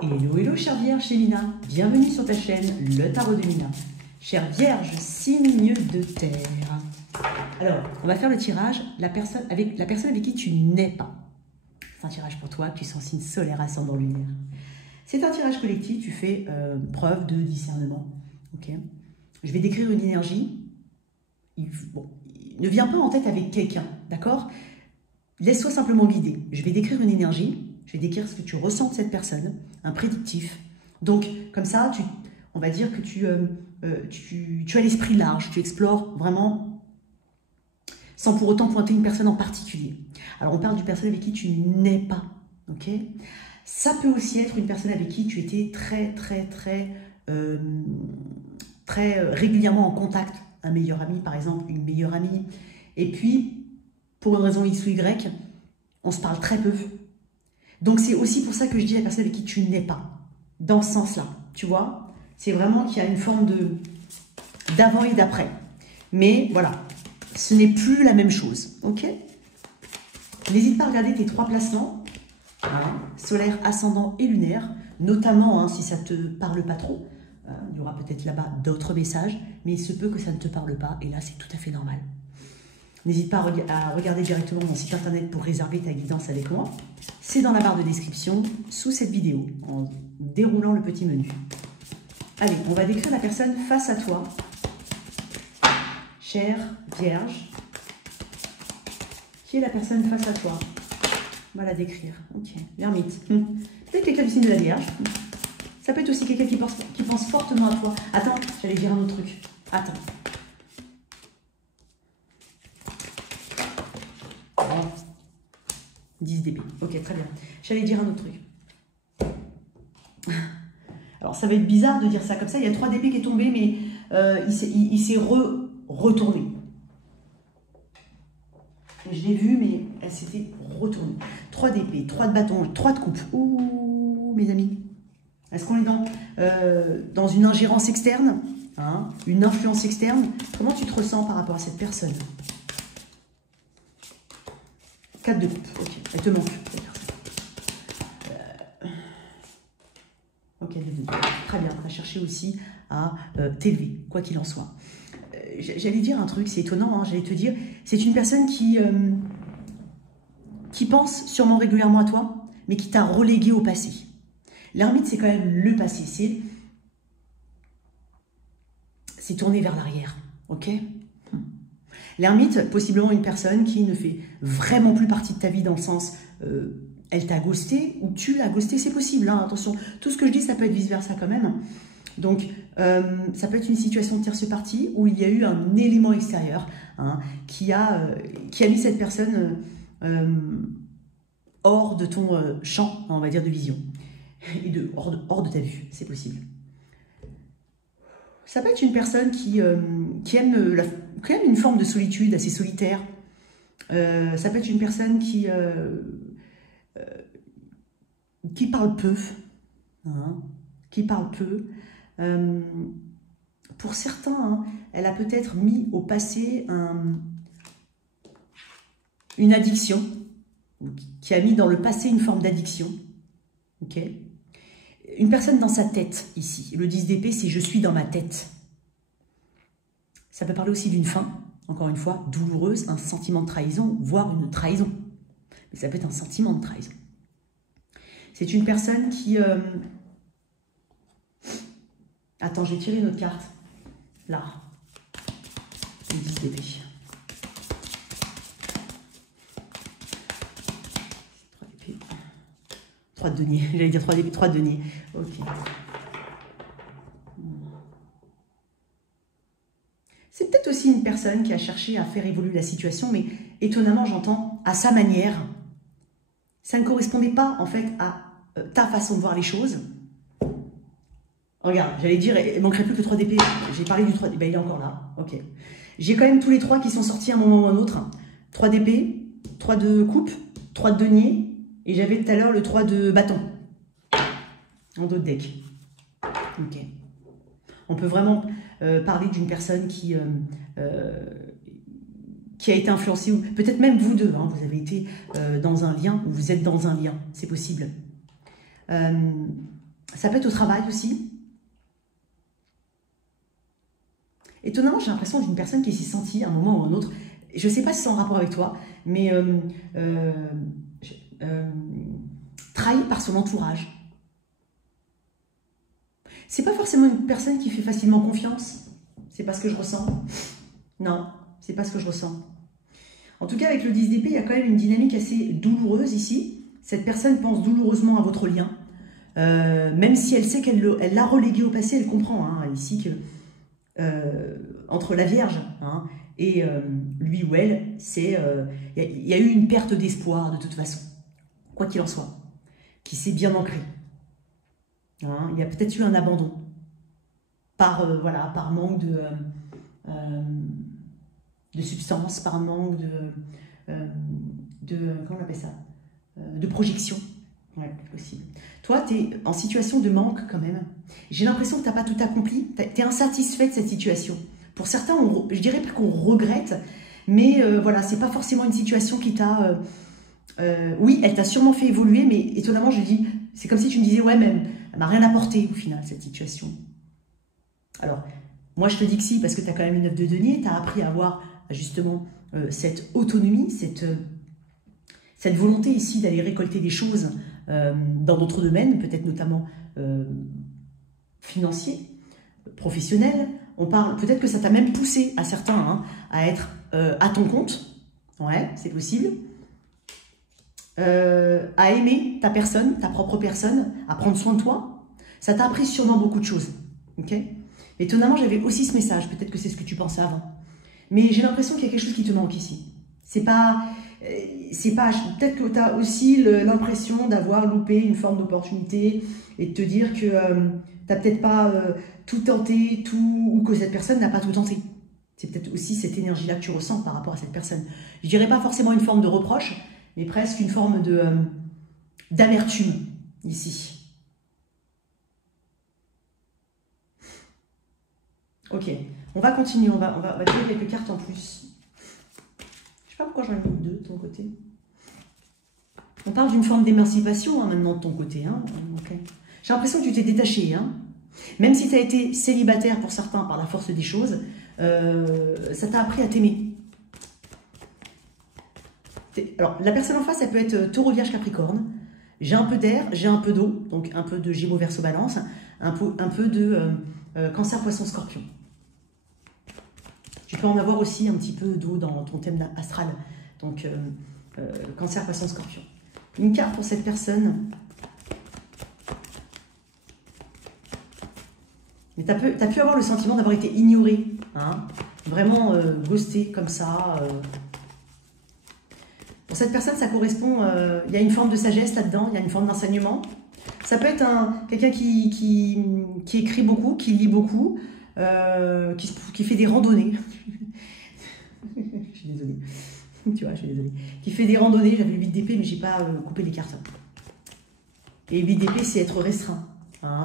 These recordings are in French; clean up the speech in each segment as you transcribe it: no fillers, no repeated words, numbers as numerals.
Hello, hello, chère Vierge, c'est Mina. Bienvenue sur ta chaîne, le Tarot de Mina. Chère Vierge, signe de terre. Alors, on va faire le tirage, la personne avec qui tu n'es pas. C'est un tirage pour toi, tu es en signe solaire, ascendant lunaire. C'est un tirage collectif, tu fais preuve de discernement. Ok. Je vais décrire une énergie. Bon, ne viens pas en tête avec quelqu'un, d'accord? Laisse-toi simplement guider. Je vais décrire une énergie. Je vais décrire ce que tu ressens de cette personne, un prédictif. Donc, comme ça, on va dire que tu as l'esprit large, tu explores vraiment sans pour autant pointer une personne en particulier. Alors, on parle d'une personne avec qui tu n'es pas, ok? Ça peut aussi être une personne avec qui tu étais très régulièrement en contact. Un meilleur ami, par exemple, une meilleure amie. Et puis, pour une raison X ou Y, on se parle très peu. Donc, c'est aussi pour ça que je dis la personne avec qui tu n'es pas. Dans ce sens-là, tu vois. C'est vraiment qu'il y a une forme d'avant et d'après. Mais voilà, ce n'est plus la même chose. Ok? N'hésite pas à regarder tes 3 placements. Voilà, solaire, ascendant et lunaire. Notamment, hein, si ça ne te parle pas trop. Il y aura peut-être là-bas d'autres messages. Mais il se peut que ça ne te parle pas. Et là, c'est tout à fait normal. N'hésite pas à regarder directement mon site internet pour réserver ta guidance avec moi. C'est dans la barre de description sous cette vidéo, en déroulant le petit menu. Allez, on va décrire la personne face à toi. Chère Vierge, qui est la personne face à toi? On va la décrire. Ok, l'ermite. Peut-être quelqu'un du signe de la Vierge. Ça peut être aussi quelqu'un qui pense fortement à toi. Attends, j'allais dire un autre truc. Attends. 10 dB. Ok, très bien. J'allais dire un autre truc. Alors, ça va être bizarre de dire ça comme ça. Il y a 3 dB qui est tombé, mais il s'est retourné. Je l'ai vu, mais elle s'était retournée. 3 dB, 3 de bâton, 3 de coupe. Ouh, mes amis. Est-ce qu'on est dans une ingérence externe, hein, une influence externe? Comment tu te ressens par rapport à cette personne? 4 de coupe, ok. Elle te manque, cette personne. Ok, très bien. On va chercher aussi à t'élever, quoi qu'il en soit. J'allais dire un truc, c'est étonnant, hein, j'allais te dire, c'est une personne qui pense sûrement régulièrement à toi, mais qui t'a relégué au passé. L'ermite, c'est quand même le passé, c'est tourné vers l'arrière, ok? L'ermite, possiblement une personne qui ne fait vraiment plus partie de ta vie dans le sens, elle t'a ghosté ou tu l'as ghosté, c'est possible, hein, attention, tout ce que je dis, ça peut être vice-versa quand même. Donc, ça peut être une situation de tierce partie où il y a eu un élément extérieur, hein, qui a mis cette personne hors de ton champ, on va dire, de vision, et hors de ta vue, c'est possible. Ça peut être une personne qui aime une forme de solitude assez solitaire. Ça peut être une personne qui parle peu. Hein, qui parle peu. Pour certains, hein, elle a peut-être mis au passé une addiction. Qui a mis dans le passé une forme d'addiction. Ok ? Une personne dans sa tête, ici. Le 10 d'épée, c'est « je suis dans ma tête ». Ça peut parler aussi d'une fin, encore une fois, douloureuse, un sentiment de trahison, voire une trahison. Mais ça peut être un sentiment de trahison. C'est une personne qui... Attends, je vais tirer une autre carte. Là. Le 10 d'épée. 3 de denier. J'allais dire 3 d'épée, 3 de denier. Ok. C'est peut-être aussi une personne qui a cherché à faire évoluer la situation, mais étonnamment, j'entends, à sa manière. Ça ne correspondait pas, en fait, à ta façon de voir les choses. Regarde, j'allais dire, il ne manquerait plus que 3 d'épée. J'ai parlé du 3 d'épée, ben, il est encore là. Ok. J'ai quand même tous les 3 qui sont sortis à un moment ou à un autre. 3 d'épée, 3 de coupe, 3 de denier, et j'avais tout à l'heure le 3 de bâton. En dos de deck. Ok. On peut vraiment parler d'une personne qui a été influencée, ou peut-être même vous deux, hein, vous avez été dans un lien, ou vous êtes dans un lien, c'est possible. Ça peut être au travail aussi. Étonnamment, j'ai l'impression d'une personne qui s'est sentie à un moment ou à un autre, je ne sais pas si c'est en rapport avec toi, mais trahie par son entourage. C'est pas forcément une personne qui fait facilement confiance. C'est pas ce que je ressens. Non, c'est pas ce que je ressens. En tout cas, avec le 10 d'épée, il y a quand même une dynamique assez douloureuse ici. Cette personne pense douloureusement à votre lien. Même si elle sait qu'elle l'a relégué au passé, elle comprend ici que entre la Vierge et lui ou elle, il y a eu une perte d'espoir de toute façon, quoi qu'il en soit, qui s'est bien ancrée. Il y a peut-être eu un abandon par manque de substance, par manque comment on appelle ça, de projection. Ouais, possible. Toi, tu es en situation de manque quand même. J'ai l'impression que tu n'as pas tout accompli. Tu es insatisfait de cette situation. Pour certains, je dirais pas qu'on regrette, mais voilà, c'est pas forcément une situation qui t'a... oui, elle t'a sûrement fait évoluer, mais étonnamment, je dis, c'est comme si tu me disais, ouais, même, elle m'a rien apporté au final, cette situation. Alors, moi, je te dis que si, parce que tu as quand même une œuvre de denier, tu as appris à avoir justement cette autonomie, cette volonté ici d'aller récolter des choses dans d'autres domaines, peut-être notamment financiers, professionnels. On parle, peut-être que ça t'a même poussé à certains à être à ton compte. Ouais, c'est possible. À aimer ta personne, ta propre personne, à prendre soin de toi. Ça t'a appris sûrement beaucoup de choses. Ok ? Étonnamment, j'avais aussi ce message. Peut-être que c'est ce que tu pensais avant. Mais j'ai l'impression qu'il y a quelque chose qui te manque ici. C'est pas peut-être que tu as aussi l'impression d'avoir loupé une forme d'opportunité et de te dire que tu n'as peut-être pas tout tenté, ou que cette personne n'a pas tout tenté. C'est peut-être aussi cette énergie-là que tu ressens par rapport à cette personne. Je dirais pas forcément une forme de reproche, mais presque une forme d'amertume ici. Ok, on va continuer, on va tirer quelques cartes en plus. Je sais pas pourquoi j'en ai mis deux de ton côté. On parle d'une forme d'émancipation maintenant de ton côté. Okay. J'ai l'impression que tu t'es détaché. Même si tu as été célibataire pour certains par la force des choses, ça t'a appris à t'aimer. Alors, la personne en face, elle peut être Taureau, Vierge, Capricorne. J'ai un peu d'air, j'ai un peu d'eau, donc un peu de Gémeaux, Verseau, Balance, un peu de Cancer, Poisson, Scorpion. Tu peux en avoir aussi un petit peu d'eau dans ton thème astral. Donc, Cancer, Poisson, Scorpion. Une carte pour cette personne. Mais tu as pu avoir le sentiment d'avoir été ignoré. Vraiment ghosté comme ça. Pour cette personne, ça correspond... il y a une forme de sagesse là-dedans, il y a une forme d'enseignement. Ça peut être quelqu'un qui écrit beaucoup, qui lit beaucoup, qui fait des randonnées. Je suis désolée. Tu vois, je suis désolée. Qui fait des randonnées, j'avais le 8 d'épée, mais je n'ai pas coupé les cartes. Et 8 d'épée, c'est être restreint.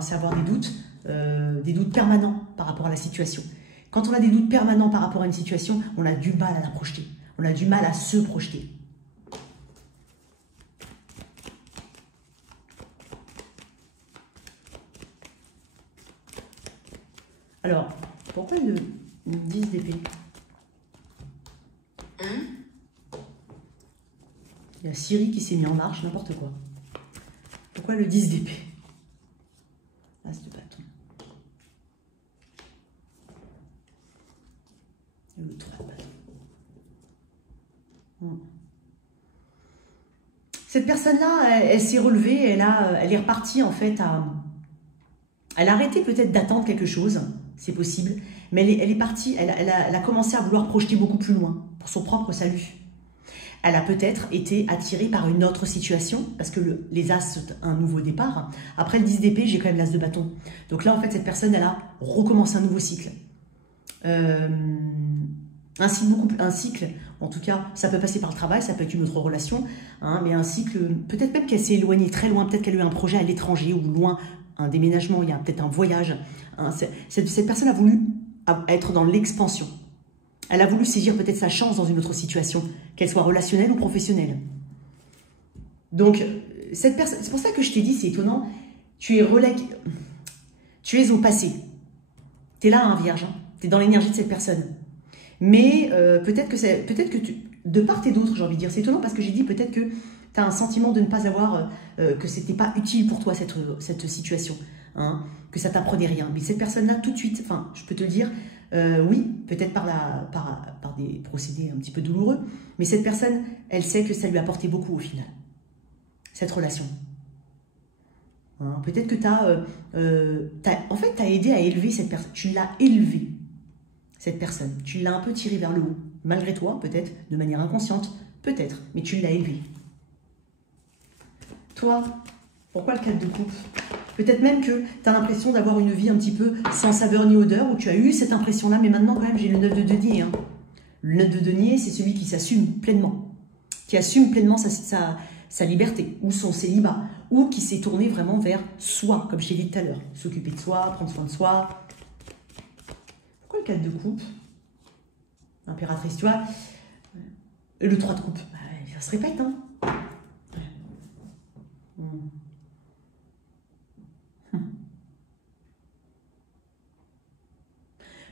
C'est avoir des doutes permanents par rapport à la situation. Quand on a des doutes permanents par rapport à une situation, on a du mal à la projeter. On a du mal à se projeter. Alors, pourquoi le 10 d'épée? Il y a Siri qui s'est mis en marche, n'importe quoi. Pourquoi le 10 d'épée? As de bâton. Et le 3 de bâton. Cette personne-là, elle s'est relevée, elle est repartie en fait Elle a arrêté peut-être d'attendre quelque chose, c'est possible, mais elle est partie, elle a commencé à vouloir projeter beaucoup plus loin, pour son propre salut. Elle a peut-être été attirée par une autre situation, parce que les As, c'est un nouveau départ. Après le 10 d'épée, j'ai quand même l'As de bâton. Donc là, en fait, cette personne, elle a recommencé un nouveau cycle. Un cycle, en tout cas, ça peut passer par le travail, ça peut être une autre relation, mais un cycle, peut-être même qu'elle s'est éloignée très loin, peut-être qu'elle a eu un projet à l'étranger ou loin, un déménagement, il y a peut-être un voyage. Cette personne a voulu être dans l'expansion. Elle a voulu saisir peut-être sa chance dans une autre situation, qu'elle soit relationnelle ou professionnelle. Donc, cette personne, c'est pour ça que je t'ai dit, c'est étonnant, Tu es relégué, tu es au passé. Tu es là, hein, Vierge, hein. Tu es dans l'énergie de cette personne. Mais peut-être que de part et d'autre, j'ai envie de dire, c'est étonnant parce que j'ai dit peut-être que tu as un sentiment de ne pas avoir, que c'était pas utile pour toi cette situation, hein, que ça t'apprenait rien. Mais cette personne-là, tout de suite, enfin, je peux te le dire, oui, peut-être par des procédés un petit peu douloureux, mais cette personne, elle sait que ça lui a apporté beaucoup au final, cette relation. Hein, peut-être que en fait, tu as aidé à élever cette personne, tu l'as élevée, cette personne, tu l'as un peu tirée vers le haut, malgré toi, peut-être, de manière inconsciente, peut-être, mais tu l'as élevée. Toi, pourquoi le 4 de coupe? Peut-être même que tu as l'impression d'avoir une vie un petit peu sans saveur ni odeur, où tu as eu cette impression-là, mais maintenant, quand même, j'ai le 9 de denier. Hein. Le 9 de denier, c'est celui qui s'assume pleinement, qui assume pleinement sa liberté, ou son célibat, ou qui s'est tourné vraiment vers soi, comme je t'ai dit tout à l'heure. S'occuper de soi, prendre soin de soi. Pourquoi le 4 de coupe? Impératrice, tu vois. Le 3 de coupe, ça se répète, hein.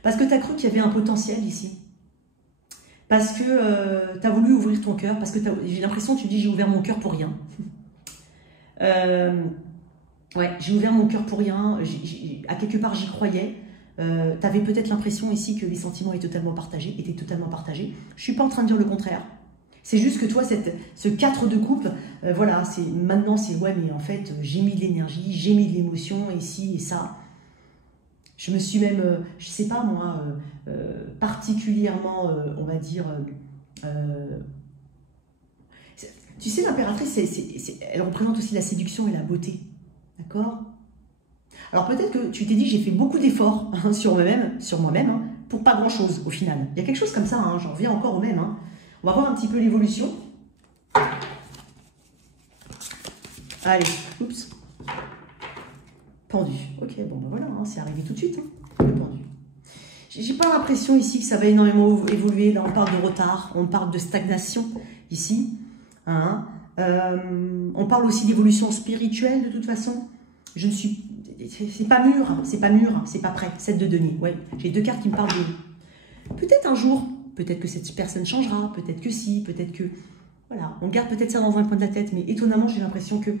Parce que tu as cru qu'il y avait un potentiel ici. Parce que tu as voulu ouvrir ton cœur. Parce que j'ai l'impression que tu dis j'ai ouvert mon cœur pour rien. Ouais, j'ai ouvert mon cœur pour rien. À quelque part, j'y croyais. Tu avais peut-être l'impression ici que les sentiments étaient totalement partagés. Je ne suis pas en train de dire le contraire. C'est juste que toi, ce 4 de coupe, voilà, maintenant c'est ouais, mais en fait, j'ai mis de l'énergie, j'ai mis de l'émotion, ici et ça. Je me suis même, je sais pas moi, particulièrement, on va dire, tu sais, l'impératrice, elle représente aussi la séduction et la beauté, d'accord? Alors peut-être que tu t'es dit, j'ai fait beaucoup d'efforts hein, sur moi-même, hein, pour pas grand-chose au final. Il y a quelque chose comme ça, hein, j'en reviens encore au même. Hein. On va voir un petit peu l'évolution. Allez, oups. Pendu. Ok, bon ben voilà, hein, c'est arrivé tout de suite, hein, le pendu. J'ai pas l'impression ici que ça va énormément évoluer. Là, on parle de retard, on parle de stagnation ici. Hein. On parle aussi d'évolution spirituelle de toute façon. Je ne suis... C'est pas mûr, hein, c'est pas mûr, hein, c'est pas prêt. 7 de denier, ouais. J'ai deux cartes qui me parlent de... Peut-être un jour, peut-être que cette personne changera, peut-être que si, peut-être que... Voilà, on garde peut-être ça dans un coin de la tête, mais étonnamment, j'ai l'impression que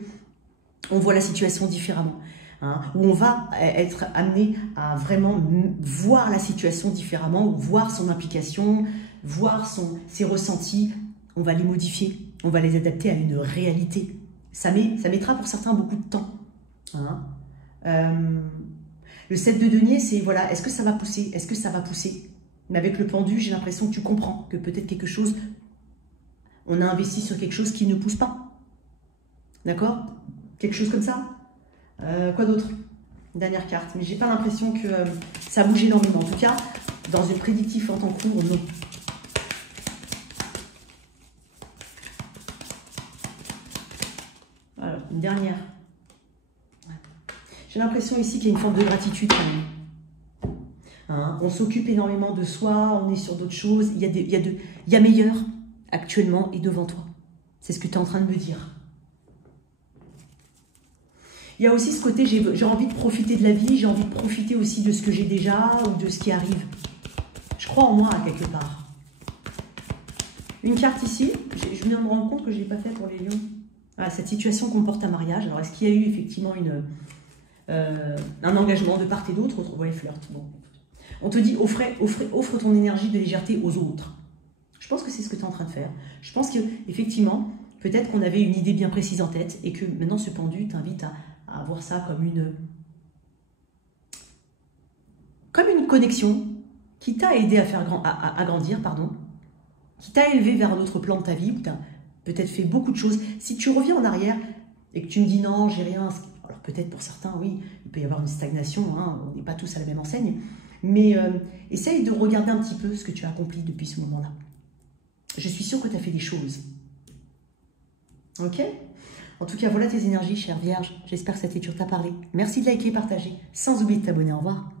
on voit la situation différemment. Hein, où on va être amené à vraiment voir la situation différemment, voir son implication, voir ses ressentis. On va les modifier, on va les adapter à une réalité. Ça mettra pour certains beaucoup de temps. Hein. Le 7 de denier, c'est voilà, est-ce que ça va pousser? Est-ce que ça va pousser? Mais avec le pendu, j'ai l'impression que tu comprends que peut-être quelque chose, on a investi sur quelque chose qui ne pousse pas. D'accord? Quelque chose comme ça? Quoi d'autre? Dernière carte. Mais j'ai pas l'impression que ça bouge énormément. En tout cas, dans une prédictif en temps court, non. Alors, une dernière. J'ai l'impression ici qu'il y a une forme de gratitude quand même. Hein, on s'occupe énormément de soi, on est sur d'autres choses. Il y a meilleur actuellement et devant toi. C'est ce que tu es en train de me dire. Il y a aussi ce côté, j'ai envie de profiter de la vie, j'ai envie de profiter aussi de ce que j'ai déjà ou de ce qui arrive. Je crois en moi, à quelque part. Une carte ici, je viens de me rendre compte que je ne l'ai pas fait pour les lions. Ah, cette situation comporte un mariage. Alors, est-ce qu'il y a eu effectivement un engagement de part et d'autre? Ouais, flirt. Bon. On te dit, offre ton énergie de légèreté aux autres. Je pense que c'est ce que tu es en train de faire. Je pense qu'effectivement, peut-être qu'on avait une idée bien précise en tête et que maintenant, ce pendu t'invite à voir ça comme une connexion qui t'a aidé à grandir, pardon, qui t'a élevé vers un autre plan de ta vie, où tu as peut-être fait beaucoup de choses. Si tu reviens en arrière et que tu me dis non, j'ai rien, alors peut-être pour certains, oui, il peut y avoir une stagnation, hein, on n'est pas tous à la même enseigne, mais essaye de regarder un petit peu ce que tu as accompli depuis ce moment-là. Je suis sûre que tu as fait des choses. Ok ? En tout cas, voilà tes énergies, chère Vierge. J'espère que cette lecture t'a parlé. Merci de liker et partager, sans oublier de t'abonner. Au revoir.